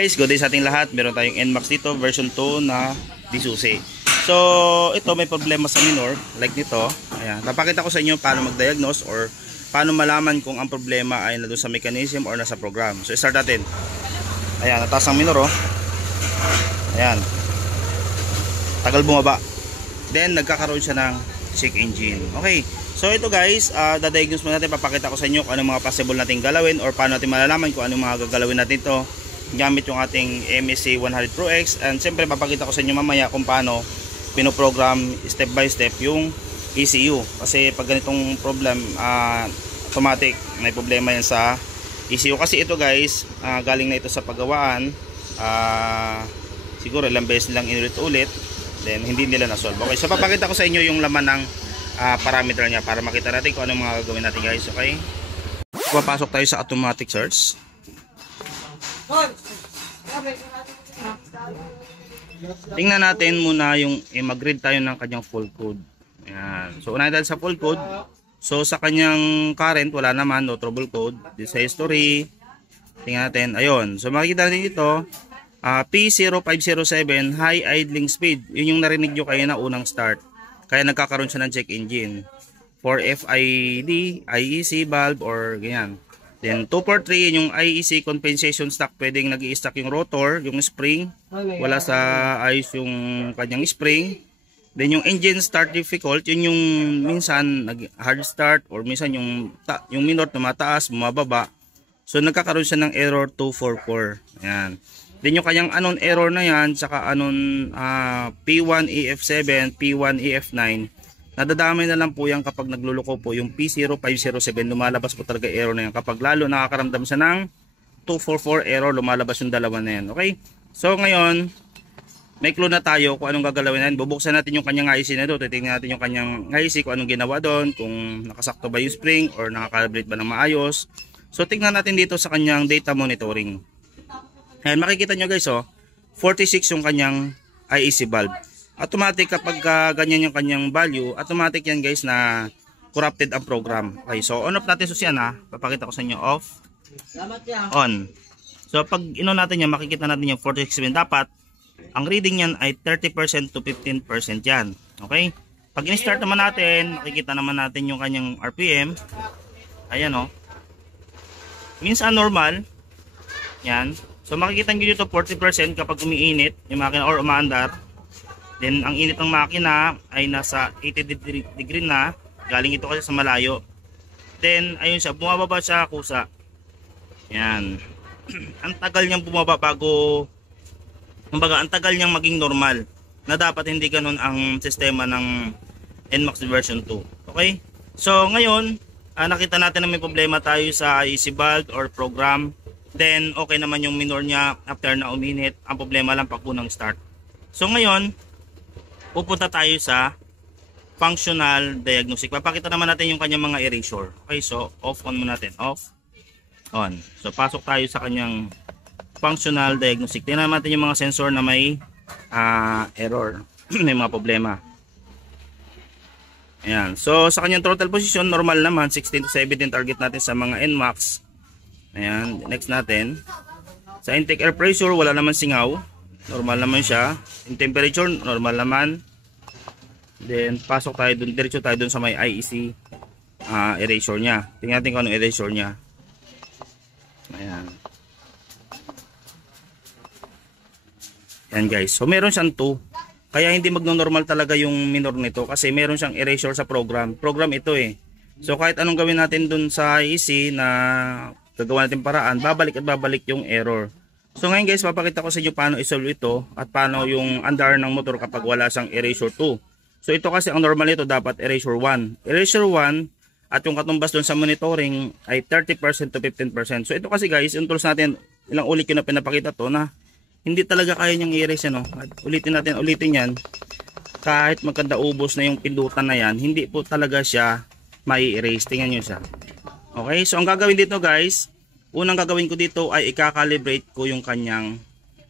Guys, good day sa ating lahat. Meron tayong NMAX dito, version 2 na Disusi. So, ito may problema sa minor, like nito. Ayan, napakita ko sa inyo paano mag-diagnose or paano malaman kung ang problema ay nandun sa mechanism or nasa program. So, start natin. Ayan, nataas ang minor, oh. Ayan. Tagal bumaba. Then, nagkakaroon siya ng check engine. Okay. So, ito guys, da-diagnose mo natin. Papakita ko sa inyo kung ano mga possible nating galawin or paano natin malalaman kung ano mga gagalawin natin ito gamit yung ating MSC 100 Pro X. And siyempre papakita ko sa inyo mamaya kung paano pinoprogram step by step yung ECU, kasi pag ganitong problem automatic may problema yan sa ECU. Kasi ito guys, galing na ito sa paggawaan, siguro ilang beses lang inulit-ulit, then hindi nila na-solve. Okay, so papakita ko sa inyo yung laman ng parameter niya para makita natin kung anong mga gagawin natin guys. Okay, papasok tayo sa automatic search. Tingnan natin muna yung mag-read tayo ng kanyang full code. Ayan. So unahin tayo sa full code. So sa kanyang current wala naman, no trouble code. This history, tingnan natin. Ayun. So makikita natin dito P0507 high idling speed. Yun yung narinig nyo kayo na unang start. Kaya nagkakaroon siya ng check engine for FID, IEC valve or ganyan. Then 243 yung IEC compensation stock, pwedeng nag-i-stack yung rotor, yung spring, wala sa ayos yung kanyang spring. Then yung engine start difficult, yun yung minsan nag-hard start or minsan yung minor tumataas, bumababa. So nagkakaroon siya ng error 244. Ayan. Then yung kanyang unknown error na yan, saka unknown P1EF7, P1EF9, nadadamay na lang po yan kapag nagluluko po yung P0507, lumalabas po talaga error na yan. Kapag lalo nakakaramdam siya ng 244 error, lumalabas yung dalawa na yan. Okay? So ngayon, may clue na tayo kung anong gagalawin natin. Bubuksan natin yung kanyang IC na doon. Titingnan natin yung kanyang IC kung anong ginawa doon, kung nakasakto ba yung spring or nakakalibrate ba ng maayos. So tingnan natin dito sa kanyang data monitoring. Ayan, makikita nyo guys, oh, 46 yung kanyang IEC valve. Automatic kapag ganyan yung kanyang value, automatic yan guys na corrupted ang program. Okay, so on off natin so yan ha. Papakita ko sa inyo off, on. So pag ino natin yan, makikita natin yung 46 dapat ang reading yan ay 30% to 15% yan. Okay? Pag in-start naman natin, makikita naman natin yung kanyang RPM. Ayan o. Minsan normal. Yan. So makikita nyo dito 40% kapag umiinit yung makina or umaandar. Then ang init ng makina ay nasa 80 degree na. Galing ito kasi sa malayo. Then ayun siya, bumababa siya kusa. Yan. Ang tagal niyang bumaba bago, kumbaga ang tagal niyang maging normal. Na dapat hindi ganun ang sistema ng NMAX version 2. Okay? So ngayon, nakita natin na may problema tayo sa IEC valve or program. Then okay naman yung minor niya after na uminit. Ang problema lang pag unang start. So ngayon, pupunta tayo sa functional diagnostic. Papakita naman natin yung kanyang mga erasure. Okay, so off on muna natin. Off, on. So pasok tayo sa kanyang functional diagnostic. Tingnan natin yung mga sensor na may error. May mga problema. Ayan. So sa kanyang throttle position, normal naman. 16 to 17 target natin sa mga NMAX. Ayan. Next natin. Sa intake air pressure, wala naman singaw. Normal naman siya. In temperature, normal naman. Then, pasok tayo dun. Diretso tayo dun sa may IEC erasure niya. Tingnan natin kung anong erasure niya. Ayan. Ayan guys. So, meron siyang 2. Kaya hindi magno-normal talaga yung minor nito. Kasi meron siyang erasure sa program. Program ito eh. So, kahit anong gawin natin dun sa IEC na gagawa natin paraan, babalik at babalik yung error. So ngayon guys, papakita ko sa inyo paano isolve ito at paano yung andar ng motor kapag wala siyang erasure 2. So ito kasi ang normal nito dapat erasure 1. Erasure 1 at yung katumbas doon sa monitoring ay 30% to 15%. So ito kasi guys, yung tools natin, ilang ulit ko na pinapakita to na hindi talaga kaya niyang i-erase yan. At ulitin yan. Kahit magkanda ubos na yung pindutan na yan, hindi po talaga siya mai-erase. Tingnan nyo siya. Okay, so ang gagawin dito guys, unang gagawin ko dito ay i-calibrate ko yung kanyang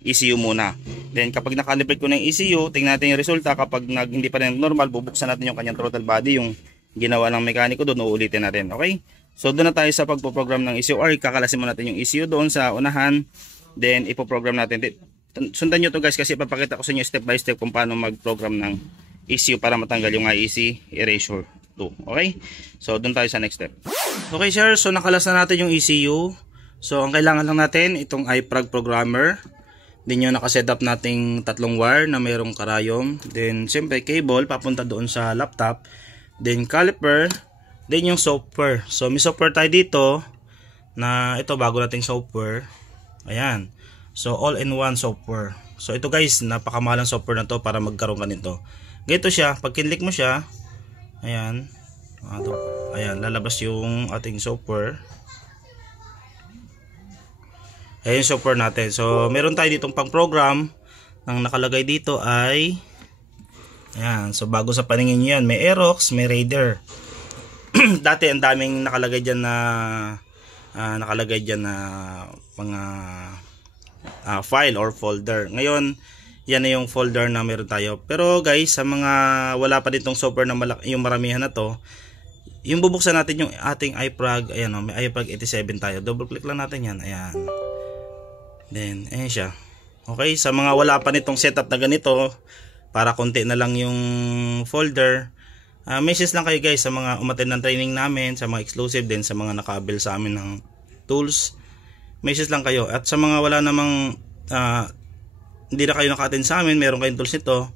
ECU muna. Then kapag na-calibrate ko ng ECU, tingnan natin yung resulta. Kapag hindi pa rin normal, bubuksan natin yung kanyang throttle body, yung ginawa ng mekaniko doon, uulitin natin. Okay? So doon na tayo sa pagpo-program ng ECU or kakalasin mo natin yung ECU doon sa unahan. Then ipo-program natin. Sundan nyo to guys kasi papakita ko sa inyo step by step kung paano mag-program ng ECU para matanggal yung IEC Erasure 2. Okay? So doon tayo sa next step. Okay sir, so nakalas na natin yung ECU. So ang kailangan lang natin itong iProg programmer. Then yung nakasetup nating tatlong wire na mayroong karayom. Then siyempre cable papunta doon sa laptop. Then caliper. Then yung software. So may software tayo dito na ito bago nating software. Ayan. So all-in-one software. So ito guys, napakamahalang software na to para magkaroon ka nito. Ganito siya, pag kinlik mo siya, ayan. Ayan, lalabas yung ating software. Ayan yung software natin. So meron tayo ditong pang-program. Ang nakalagay dito ay ayan, so bago sa paningin nyo yan, may Aerox, may Raider. Dati ang daming nakalagay dyan na mga file or folder. Ngayon, yan na yung folder na meron tayo. Pero guys, sa mga wala pa ditong software na yung maramihan na to, yung bubuksan natin yung ating iProg, ayan o, may iProg 87 tayo. Double click lang natin yan, ayan. Then, ayan siya. Okay, sa mga wala pa nitong setup na ganito, para konti na lang yung folder, message lang kayo guys sa mga umattend ng training namin, sa mga exclusive din, sa mga naka-avail sa amin ng tools. Message lang kayo. At sa mga wala namang hindi na kayo naka-attend sa amin, meron kayong tools nito,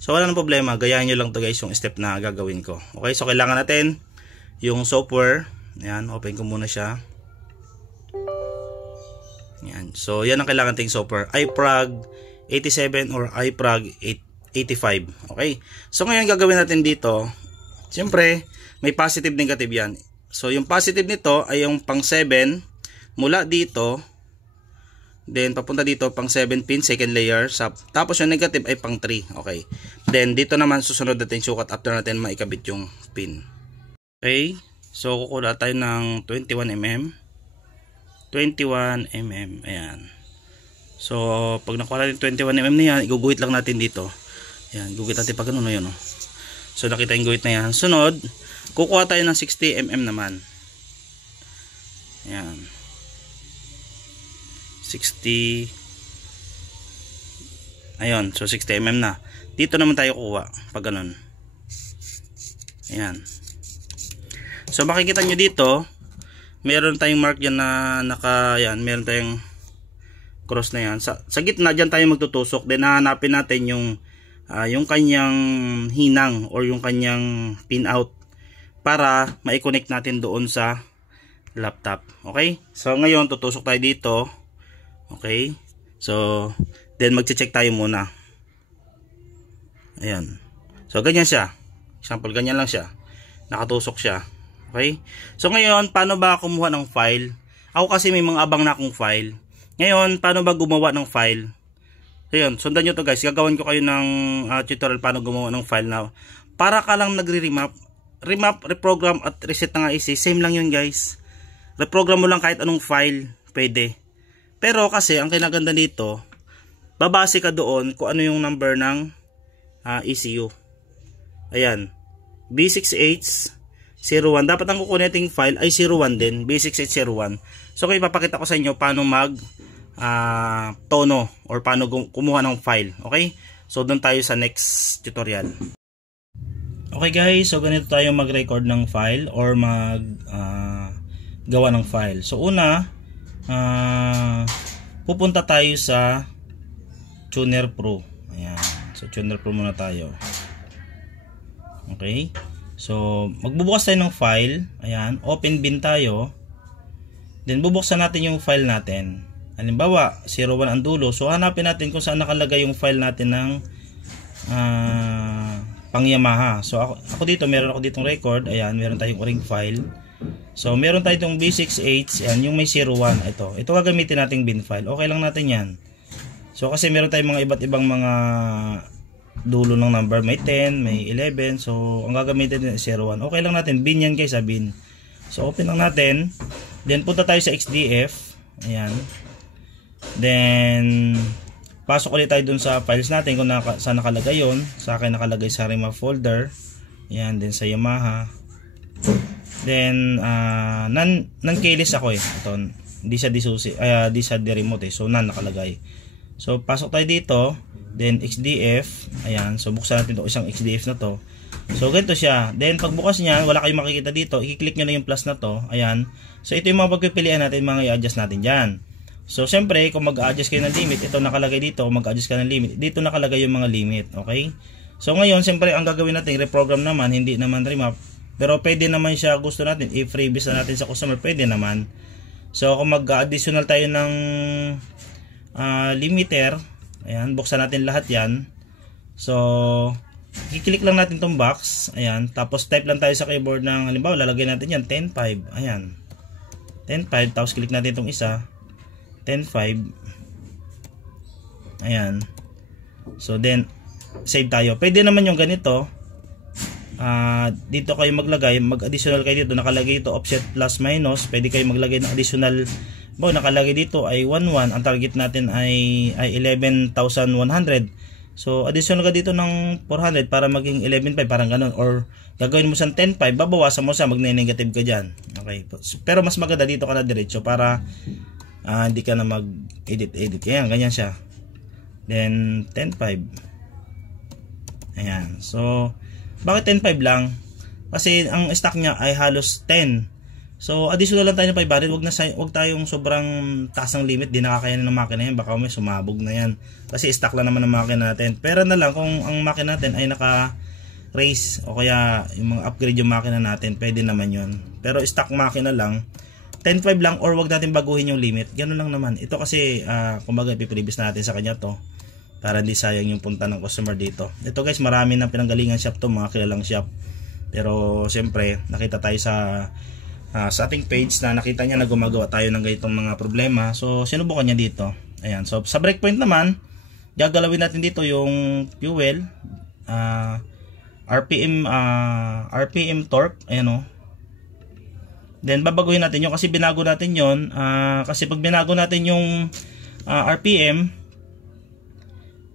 so wala nang problema, gayahin nyo lang to guys yung step na gagawin ko. Okay, so kailangan natin yung software. Ayan, open ko muna siya. Ayan, so yan ang kailangan nating software, iProg 87 or iProg 85. Okay, so ngayon gagawin natin dito, siyempre may positive negative yan. So yung positive nito ay yung pang 7 mula dito, then papunta dito pang 7 pin second layer, tapos yung negative ay pang 3. Okay, then dito naman susunod natin sukat after natin maikabit yung pin. Okay, so kukuha tayo ng 21mm. Ayan. So pag nakuha natin 21mm na yan, iguguhit lang natin dito. Ayan, guguhit natin pag ganun, yun, oh. So nakita yung guhit na yan. Sunod, kukuha tayo ng 60mm naman. Ayan, 60. Ayun, so 60mm na. Dito naman tayo kuha pag ganun. Ayan. So makikita nyo dito, meron tayong mark dyan na ayan, meron tayong cross na yan. Sa gitna dyan tayo magtutusok. Then hahanapin natin yung kanyang hinang or yung kanyang pin out para ma-connect natin doon sa laptop. Okay? So ngayon tutusok tayo dito. Okay? So then magche-check tayo muna. Ayan. So ganyan siya. Example, ganyan lang siya. Nakatusok siya. Okay? So ngayon, paano ba kumuha ng file? Ako kasi may mga abang na akong file. Ngayon, paano ba gumawa ng file? So yun, sundan nyo to guys. Gagawin ko kayo ng tutorial paano gumawa ng file na para ka lang nagre-remap. Remap, reprogram at reset ng IC. Same lang yun guys. Reprogram mo lang kahit anong file. Pwede. Pero kasi, ang kinaganda dito, babase ka doon kung ano yung number ng ECU. Ayan. B6801. Dapat ang kukunin file ay 01 din. B6801. So kaya ipapakita ko sa inyo paano mag tono or paano kumuha ng file. Okay? So doon tayo sa next tutorial. Okay guys, so ganito tayo mag-record ng file or gawa ng file. So una, pupunta tayo sa Tuner Pro. Ayan. So Tuner Pro muna tayo. Okay? So magbubukas tayo ng file. Ayan, open bin tayo. Then bubuksan natin yung file natin. Halimbawa, 01 ang dulo. So hanapin natin kung saan nakalagay yung file natin ng pang Yamaha. So ako dito, meron ako ditong record. Ayan, meron tayong ring file. So meron tayong B68, ayan, yung may 01. Ito gagamitin nating bin file. Okay lang natin yan. So kasi meron tayong mga iba't ibang mga dulo ng number. May 10, may 11. So ang gagamitin natin is 01. Okay lang natin. Bin yan guys, bin. So open lang natin. Then punta tayo sa XDF. Ayan. Then pasok ulit tayo dun sa files natin kung saan nakalagay yun. Sa akin nakalagay sa remap folder. Ayan. Then sa Yamaha. Then non-keyless ako eh. Ito, Hindi siya di siya remote So none nakalagay. So pasok tayo dito, then XDF. Ayan, so buksan natin 'tong isang XDF na to. So ganito siya. Then pagbukas niya, wala kayong makikita dito. I-click niyo na yung plus na to. Ayan. So ito yung mga pagpipilian natin, mga i-adjust natin diyan. So siyempre, kung mag-adjust kayo ng limit, ito nakalagay dito. Mag-adjust ka ng limit, dito nakalagay yung mga limit. Okay? So ngayon, siyempre, ang gagawin natin, reprogram naman, hindi naman remap. Pero pwede naman siya, gusto natin, i-freebies na natin sa customer, pwede naman. So kung mag-additional tayo ng limiter, ayan, buksan natin lahat yan. So i-click lang natin tong box, ayan, tapos type lang tayo sa keyboard ng, halimbawa, lalagay natin yan, 10.5, ayan, 10.5, tapos click natin itong isa, 10.5, ayan. So then save tayo. Pwede naman yung ganito, dito kayo maglagay, mag-additional kayo dito, nakalagay dito offset plus minus, pwede kayo maglagay ng additional, nakalagay dito ay 11, ang target natin ay 11,100. So additional ka dito ng 400 para maging 11.5, parang ganun, or gagawin mo sa 10.5, babawasan mo sa magne-negative ka dyan. Okay, pero mas maganda dito ka na diretso para hindi ka na mag-edit. Ayan, ganyan siya. Then 10.5. Ayan. So bakit 10.5 lang? Kasi ang stock niya ay halos 10. So additional lang tayo ng 500. Wag tayong sobrang taas ng limit, di nakakayanan ng makina yan, baka may sumabog na yan. Kasi stock lang naman ng makina natin. Pero na lang kung ang makina natin ay naka-race o kaya yung mga upgrade yung makina natin, pwede naman yun. Pero stock makina lang, 10.5 lang, or wag natin baguhin yung limit. Ganun lang naman. Ito kasi kumbaga ipiprevious natin sa kanya to para hindi sayang yung punta ng customer dito. Ito guys, marami nang pinanggalingan shop to, mga kilalang shop. Pero siyempre, nakita tayo sa ating page na nakita niya na gumagawa tayo ng ganitong mga problema. So sinubukan niya dito. Ayan. So sa breakpoint naman, gagalawin natin dito yung fuel, RPM torque, ayan o. Then babaguhin natin yun kasi binago natin yun. Kasi pag binago natin yung RPM,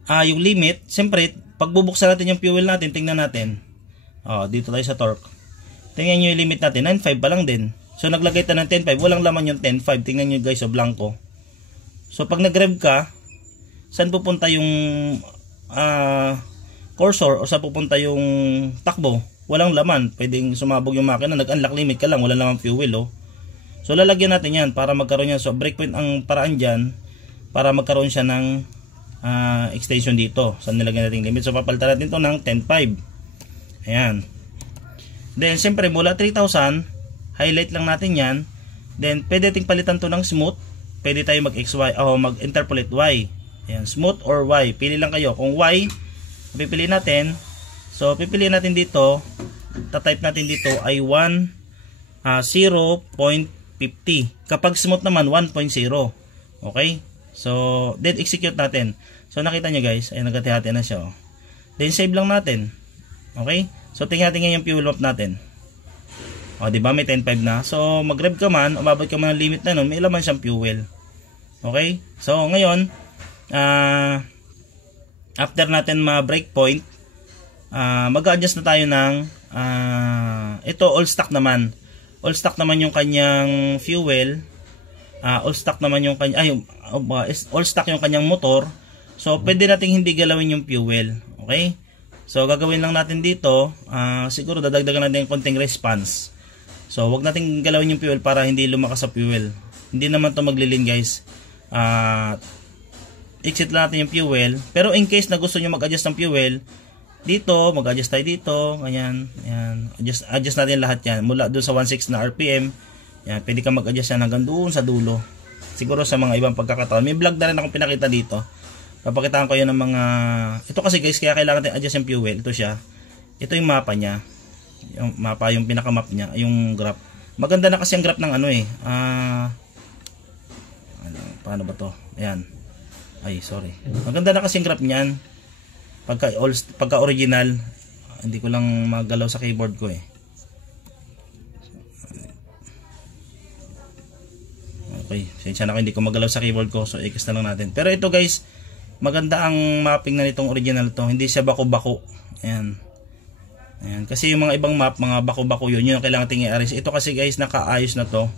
yung limit, siyempre pag bubuksan natin yung fuel natin, tingnan natin. Dito tayo sa torque. Tingnan nyo yung limit natin, 9.5 pa lang din. So naglagay tayo ng 10.5, walang laman yung 10.5. Tingnan nyo guys, blanco. So pag nag-rev ka, saan pupunta yung cursor o saan pupunta yung takbo? Walang laman, pwedeng sumabog yung makina, nag-unlock limit ka lang, wala namang fuel So lalagyan natin yan para magkaroon yan. So breakpoint ang paraan dyan para magkaroon siya ng extension dito. Saan nilagyan natin limit? So papalitan natin ito ng 10.5. Ayan. Then siyempre mula 3,000, highlight lang natin yan. Then pwede nating palitan to ng smooth. Pwede tayo mag-XY o mag-interpolate Y. Ayan, smooth or Y. Pili lang kayo. Kung Y, pipiliin natin. So pipiliin natin dito, tatype natin dito ay 0.50. Kapag smooth naman 1.0. Okay? So then execute natin. So nakita nyo guys, ay nagkatihati na siya. Then save lang natin. Okay? So tingnan natin yung fuel map natin. Di ba may 10.5 na? So mag-rev ka man, umabot ka man ng limit na nun, may laman siyang fuel. Okay? So ngayon, after natin ma-breakpoint, mag-adjust na tayo ng ito all stock naman. All stock naman yung kanyang fuel. All stock naman yung kanyang all stock yung kanyang motor. So pwede nating hindi galawin yung fuel. Okay? So gagawin lang natin dito, siguro dadagdagan natin yung konting response. So wag nating galawin yung fuel para hindi lumakas sa fuel. Hindi naman to maglilin guys. Exit lang natin yung fuel. Pero in case na gusto nyo mag-adjust ng fuel, dito, mag-adjust tayo dito, ganyan, ayan, adjust natin lahat yan, mula doon sa 1.6 na RPM, yan, pwede ka mag-adjust yan hanggang doon sa dulo, siguro sa mga ibang pagkakataon, may vlog na rin akong pinakita dito, papakitaan ko yun ng mga, ito kasi guys, kaya kailangan natin adjust yung fuel, ito siya, ito yung mapa niya, yung mapa, yung pinaka-map niya, yung graph, maganda na kasi ang graph ng paano ba to, ayan, maganda na kasi ang graph niyan, pagka original, hindi ko lang magalaw sa keyboard ko Okay, sensya na ako hindi ko magalaw sa keyboard ko, so X na lang natin. Pero ito guys, maganda ang mapping na nitong original to, hindi siya bako-bako. Ayan. Kasi yung mga ibang map, mga bako-bako yun yung kailangan tingin i-arrange. Ito kasi guys, nakaayos na to.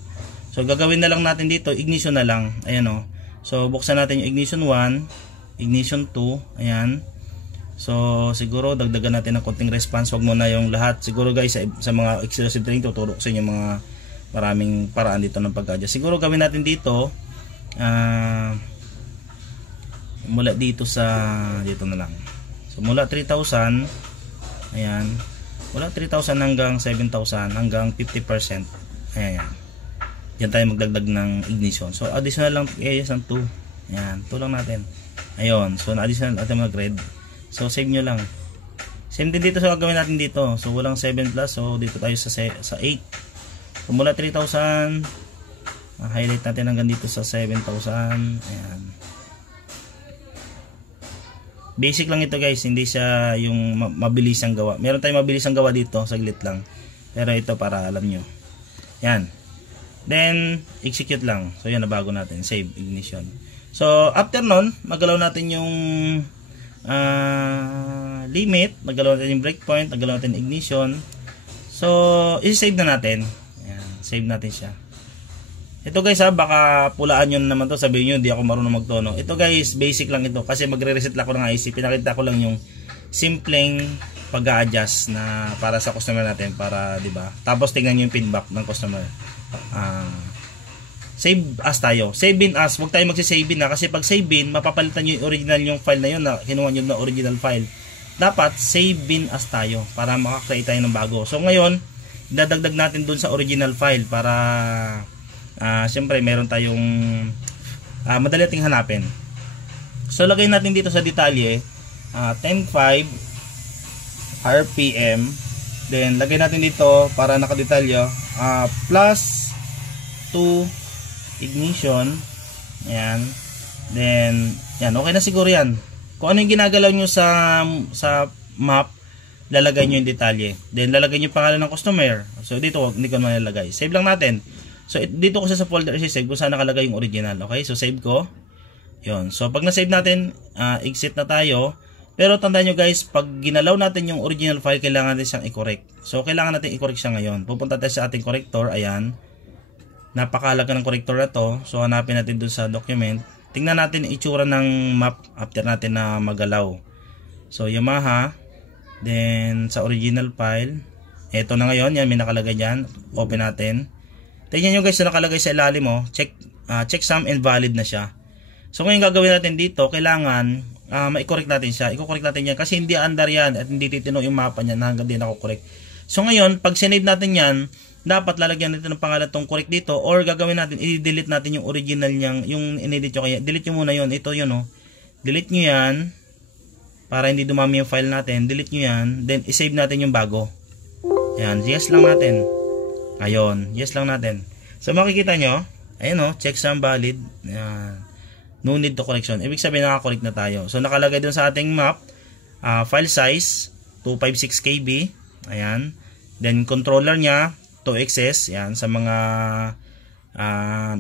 So gagawin na lang natin dito, ignition na lang. Ayan o. So buksan natin yung ignition 1, ignition 2, ayan. So siguro dagdagan natin ng konting response, wag muna yung lahat. Siguro guys sa mga exclusive training tuturo ko sa inyo mga maraming paraan dito ng pag-adjust. Siguro gawin natin dito mula dito dito na lang. So mula 3,000, ayan. Mula 3,000 hanggang 7,000 hanggang 50%. Ayan. Yan tayo magdagdag ng ignition. So additional lang AS ng 2. Ayan, 2 lang natin. Ayun, so na-additional natin mag-red. So save nyo lang. Same din dito sa gagawin natin dito. So walang 7 plus, so dito tayo sa 8. So mula 3,000, highlight natin hanggang dito sa 7,000. Ayan. Basic lang ito guys, hindi siya yung mabilis ang gawa. Meron tayong mabilis ang gawa dito, saglit lang. Pero ito para alam nyo. Yan. Then, execute lang. So, yan na bago natin. Save, ignition. So, after nun, magalaw natin yung limit. Magalaw natin yung breakpoint. Magalaw natin yung ignition. So, isi-save na natin. Ayan, save natin siya. Ito guys baka pulaan nyo naman to. Sabihin nyo, hindi ako marunong magtono. Ito guys, basic lang ito. Kasi magre-reset lang ako ng IC. Pinakita ko lang yung simpleng pag-a-adjust na para sa customer natin. Para, diba? Tapos tingnan nyo yung feedback ng customer. Save as tayo. Save in as. Huwag tayo magsisave in na. Kasi pag save in, mapapalitan nyo yung original yung file na yun na kinuha nyo na original file. Dapat save in as tayo para makakreate tayo ng bago. So ngayon, dadagdag natin dun sa original file para siyempre meron tayong madali ating hanapin. So lagay natin dito sa detalye 10.5 RPM. Then lagay natin dito para nakadetalyo plus 2 ignition. Ayan. Then yan, okay na siguro yan. Kung ano yung ginagalaw nyo sa map, lalagay nyo yung detalye. Then lalagay nyo yung pangalan ng customer. So dito hindi ko naman lalagay. Save lang natin. So dito ko sa folder i-save kung saan nakalagay yung original. Okay, so save ko. Yun. So pag na-save natin, exit na tayo. Pero tandaan nyo guys, pag ginalaw natin yung original file, kailangan natin siyang i-correct. So kailangan natin i-correct siya ngayon. Pupunta tayo sa ating corrector. Ayan. Napakahalaga ng corrector na to. So hanapin natin dun sa document. Tingnan natin itsura ng map after natin na magalaw. So Yamaha. Then sa original file. Ito na ngayon. Yan, may nakalagay dyan. Open natin. Tingnan nyo guys na nakalagay sa ilalim mo. Checksum and valid na siya. So ngayon gagawin natin dito, kailangan ma-correct natin siya. I-correct natin yan kasi hindi under yan at hindi titino yung mapa niya na hanggang di nako-correct. So ngayon, pag sinave natin yan, dapat lalagyan natin ng pangalan tong correct dito or gagawin natin, i-delete natin yung original niyang, yung in-edit nyo kaya. Delete nyo muna yun. Ito yun o. Delete nyo yan para hindi dumami yung file natin. Delete nyo yan. Then, i-save natin yung bago. Ayan. Yes lang natin. Ayun. Yes lang natin. So, makikita nyo. Ayan o. Checksum valid. Ayan. No need to correction. Ibig sabihin nakakorek na tayo. So nakalagay dun sa ating map, file size 256 KB. Ayan. Then controller niya 2XS. Ayan, sa mga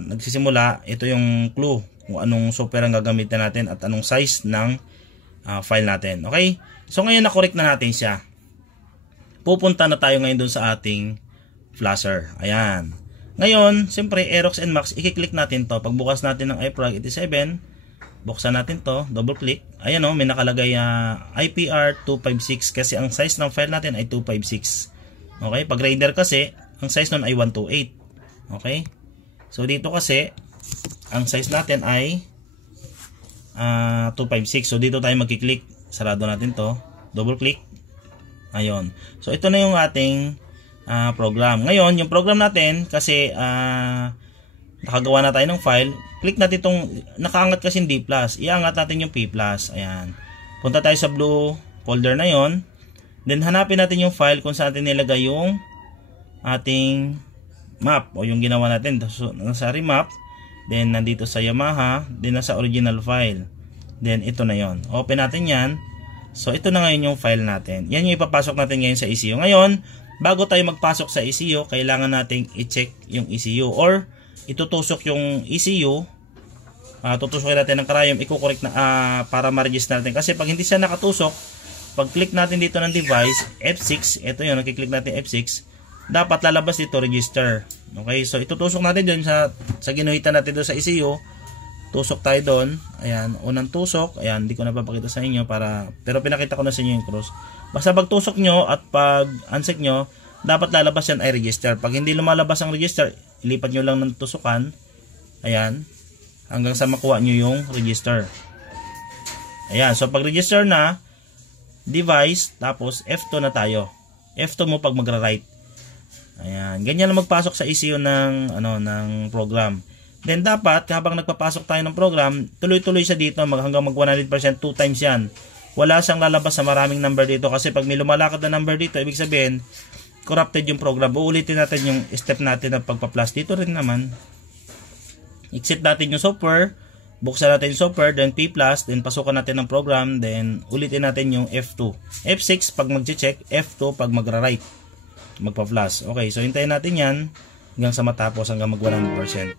nagsisimula, ito yung clue kung anong software ang gagamitin natin at anong size ng file natin. Okay? So ngayon na-correct na natin siya. Pupunta na tayo ngayon dun sa ating flasher. Ayan. Ngayon, siyempre, Aerox and Max, i-click natin to. Pagbukas natin ng iProg 87, buksan natin to, double click. Ayan o, may nakalagay IPR 256 kasi ang size ng file natin ay 256. Okay, pag Raider kasi, ang size nun ay 128. Okay, so dito kasi, ang size natin ay 256. So dito tayo magkiklik. Sarado natin to, double click. Ayun. So ito na yung ating program. Ngayon, yung program natin, kasi nakagawa na tayo ng file, click natin itong, nakaangat kasi yung D+, iangat natin yung P+. Ayan. Punta tayo sa blue folder na yon. Then, hanapin natin yung file kung saan natin nilagay yung ating map, o yung ginawa natin. So, nasa remap, then nandito sa Yamaha, then nasa original file. Then, ito na yon. Open natin yan. So, ito na ngayon yung file natin. Yan yung ipapasok natin ngayon sa ECU. Ngayon, bago tayo magpasok sa ECU, kailangan nating i-check yung ECU or itutusok yung ECU. Tutusokin natin ng karayom, i-correct na para ma-register natin. Kasi pag hindi siya nakatusok, pag click natin dito ng device, F6, ito yun, nakiklik natin F6, dapat lalabas dito register. Okay, so itutusok natin doon sa ginuhitan natin doon sa ECU. Tusok tayo doon. Ayan, unang tusok. Ayan, hindi ko na papakita sa inyo pero pinakita ko na sa inyo yung cross. Basta pag tusok nyo at pag uncheck nyo, dapat lalabas yan ay register. Pag hindi lumalabas ang register, ilipat nyo lang ng tusukan. Ayan, hanggang sa makuha nyo yung register. Ayan, so pag register na, device, tapos F2 na tayo. F2 mo pag magra-write. Ayan, ganyan lang magpasok sa ECU ng program. Then dapat habang nagpapasok tayo ng program, tuloy-tuloy siya dito hanggang mag 100%, 2 times 'yan. Wala siyang lalabas sa maraming number dito kasi pag may lumalakad na number dito, ibig sabihin corrupted yung program. Uulitin natin yung step natin ng pagpa-plus dito rin naman. Exit natin yung software, buksan natin yung software, then P+, then pasukan natin ng program, then ulitin natin yung F2. F6 pag mag-check, F2 pag magra-write, magpa-plus. Okay, so hintayin natin yan hanggang sa matapos, hanggang mag 100%.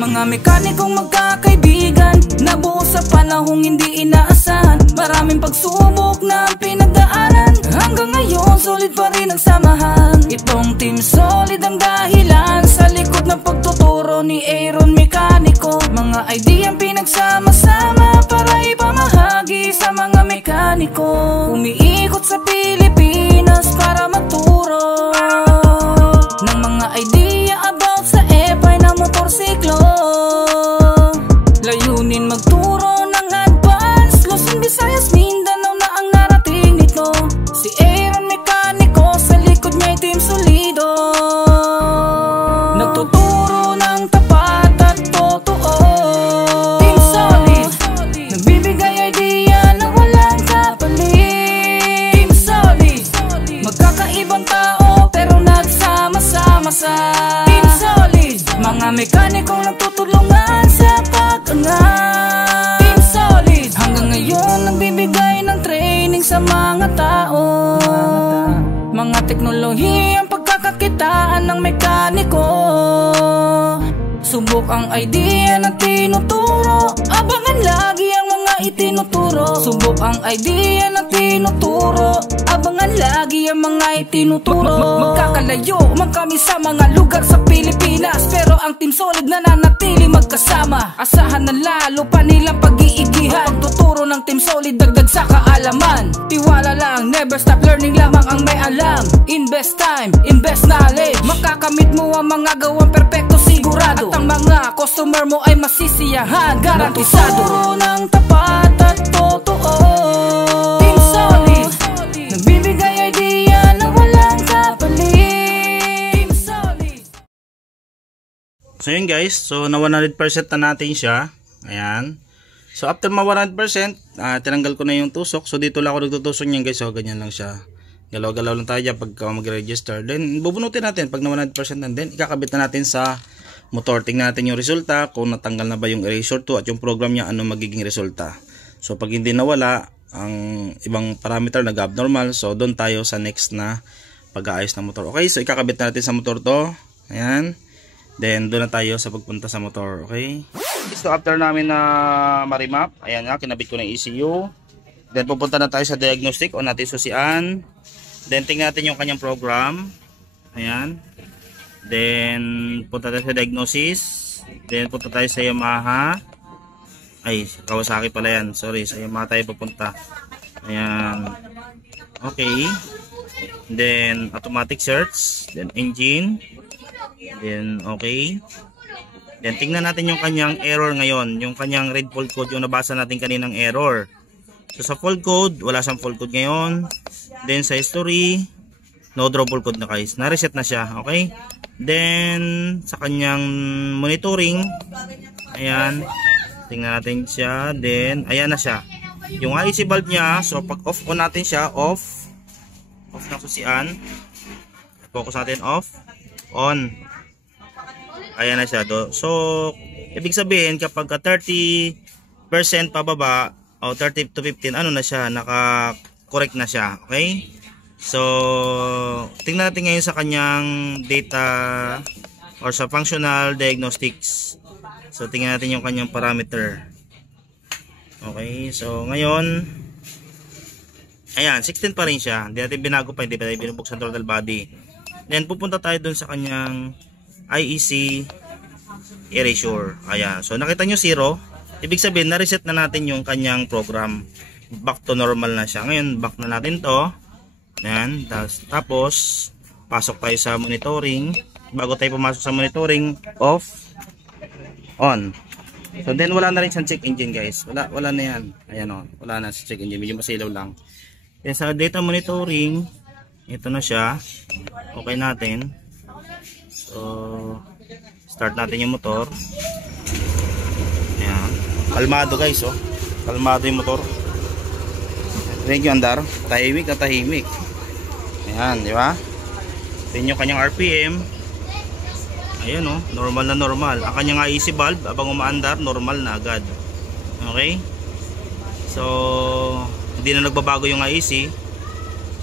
Mga mekanikong magkakaibigan, nabuo sa panahong hindi inaasahan. Maraming pagsubok na pinagdaanan, hanggang ngayon solid pa rin ang samahan. Itong Team Solid ang dahilan sa likod ng pagtuturo ni Aaron Mekaniko. Mga ideyang pinagsama-sama para ipamahagi sa mga mekaniko. Umiikot sa Pilipinas para magturo ng mga idea about sa epay na motorsiklo. Layunin magturo ng advance, Luzon, Visayas, Mindanao na ang narating nito. Si Aaron Mekaniko, sa likod niya'y Team Solido. Nagtuturo ng tapat at totoo. Team Solid, nagbibigay idea na walang kapalit. Team Solid, magkakaibang tao pero nagsama-sama sa Team Solid. Mga mekanikong nagtutulungan sa pag-angat. Team Solid, hanggang ngayon nagbibigay ng training sa mga tao. Mga teknolohiyang pagkakakitaan ng mekaniko. Subok ang idea na tinuturo, abangan lagi ang mga itinuturo. Subok ang idea na tinuturo, abangan lagi ang mga itinuturo. Magkakalayo man kami sa mga lugar sa Pilipinas, pero ang Team Solid nananatili magkasama. Asahan na lalo pa nilang pag-iigihan. Pagtuturo ng Team Solid dagdag sa kaalaman. Tiwala lang, never stop learning, lamang ang may alam. Invest time, invest knowledge, makakamit mo ang mga gawang perpekto sigurado. At ang mga customer mo ay masisiyahan, garantisado. Nagtuturo ng tapat at totoo. Team Solid, nagbibigay idea na walang kapalit. Team Solid. So yun guys, so na 100% na natin siya. Ayan. So after ma 100%, tinanggal ko na yung tusok. So dito lang ako nagtutusok niyan guys. So ganyan lang siya. Galaw-galaw lang tayo dyan pagka mag-register. Then bubunutin natin pag na 100% na, then ikakabit na natin sa motor. Tingnan natin yung resulta, kung natanggal na ba yung erasure 2 at yung program niya, ano magiging resulta. So pag hindi nawala ang ibang parameter nag-abnormal, so doon tayo sa next na pag-aayos ng motor. Okay, so ikakabit na natin sa motor to. Ayan. Then doon na tayo sa pagpunta sa motor. Okay. So after namin na ma-remap, ayan nga, kinabit ko na ECU. Then pupunta na tayo sa diagnostic o natin susian. Then tingnan natin yung kanyang program. Ayan. Then punta tayo sa diagnosis. Then punta tayo sa Yamaha. Ay, Kawasaki pala yan. Sorry, sa Yamaha tayo pupunta. Ayan. Okay. Then automatic search. Then engine. Then okay. Then tingnan natin yung kanyang error ngayon. Yung kanyang red fault code, yung nabasa natin kaninang error. So sa fault code, wala siyang fault code ngayon. Then sa history, no draw fault code na guys. Na-reset na siya. Okay. Then sa kanyang monitoring, ayan, tingnan natin siya. Then ayan na siya. Yung IC valve niya, so pag off on natin siya, off na susian. Focus natin off, on. Ayan na siya. So ibig sabihin kapag 30% pababa o 30 to 15, ano na siya, naka correct na siya. Okay? So, tingnan natin ngayon sa kanyang data or sa functional diagnostics. So, tingnan natin yung kanyang parameter. Okay, so ngayon, ayan, 16 pa rin siya. Hindi natin binago pa, hindi pa natin binubuksan total body. Then, pupunta tayo dun sa kanyang IEC erasure. Ayan, so nakita nyo 0. Ibig sabihin, na-reset na natin yung kanyang program. Back to normal na siya. Ngayon, back na natin to. Ayan, tapos, pasok tayo sa monitoring. Bago tayo pumasok sa monitoring, off, on. So then wala na rin sa check engine guys. Wala na yan. Ayan o. Wala na sa check engine. Medyo masilaw lang. Then sa data monitoring, ito na siya. Okay natin. So start natin yung motor. Ayan. Kalmado guys oh. Kalmado yung motor. Thank you andar. Tahimik na tahimik. Ayan. Di ba? Then yung kanyang RPM. Ayan o, normal na normal. Ang kanyang IEC valve, abang umaandar, normal na agad. Okay? So, hindi na nagbabago yung IEC.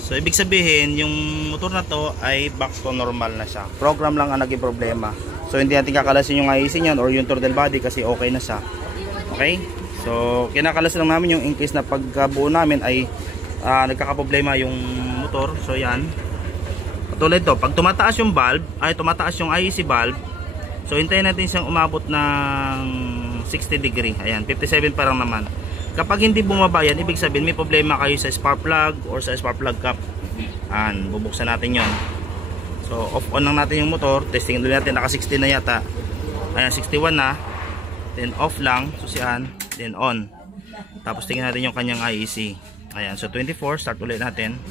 So, ibig sabihin, yung motor na to ay back to normal na siya. Program lang ang naging problema. So, hindi natin kakalasin yung IEC niyan or yung throttle body kasi okay na siya. Okay? So, kinakalasin lang namin yung in case na pagkabuo namin ay nagkakaproblema yung motor. So, yan. Tulad to, pag tumataas yung valve, ay tumataas yung IEC valve, so hintayin natin siyang umabot ng 60 degree. Ayan, 57 pa lang naman. Kapag hindi bumaba yan, ibig sabihin may problema kayo sa spark plug or sa spark plug cap. Ayan, bubuksan natin yon. So, off on lang natin yung motor. Testing ulit natin, naka 60 na yata. Ayan, 61 na. Then off lang, susian. Then on. Tapos tingnan natin yung kanyang IEC. Ayan, so 24, start ulit natin.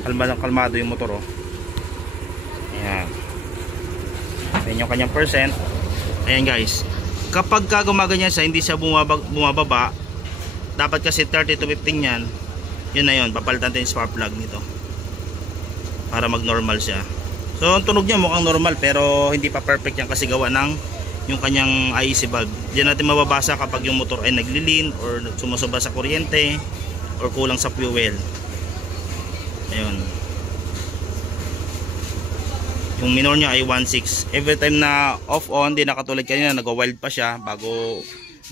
Kalmado yung motor oh. Ayan. Ayan yung kanyang percent. Ayan guys, kapag gumaganyan siya, hindi siya bumababa, dapat kasi 30 to 15 yan. Yun na yun, papalitan natin yung spark plug nito para mag normal siya. So ang tunog niya mukhang normal pero hindi pa perfect yan kasi gawa ng yung kanyang IEC valve. Diyan natin mababasa kapag yung motor ay naglilin or sumusobra sa kuryente or kulang sa fuel. Ayun. Yung minor niya ay 1.6. Every time na off on, di nakatulad kanina, nag-wild pa siya bago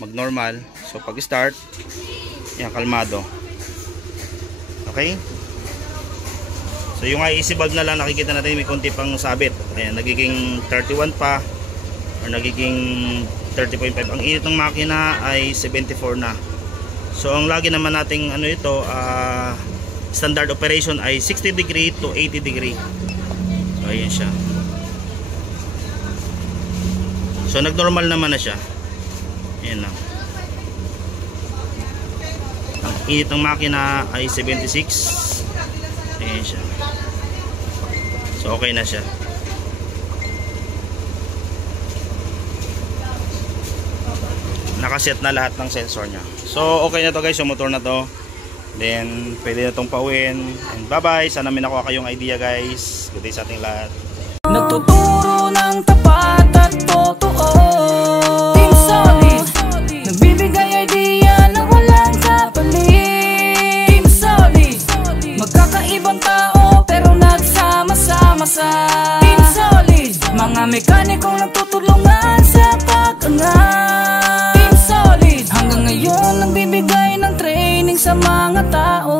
mag-normal. So pag start, yan, kalmado. Okay? So yung IEC valve na lang nakikita natin may konti pang sabit. Ayan, nagiging 31 pa or nagiging 30.5. Ang init ng makina ay 74 na. So ang lagi naman nating ano ito, standard operation ay 60 degree to 80 degree. So ayan siya. So nag-normal naman na siya. Ayan na. Ang init ng makina ay 76. Ayan siya. So okay na siya. Nakaset na lahat ng sensor niya. So okay na to guys, yung motor na to. Then pwede na itong pauwiin. And bye bye. Sana may nakuha kayong idea guys. Good day sa ating lahat. Nagtuturo ng tapat at totoo. Team Solid, nagbibigay idea na walang kapalit. Team Solid, magkakaibang tao pero nagsama-sama sa Team Solid. Mga mekanikong nagtutulungan sa pag-angat. Team Solid, hanggang ngayon nagbibigay ng training sa mga tao.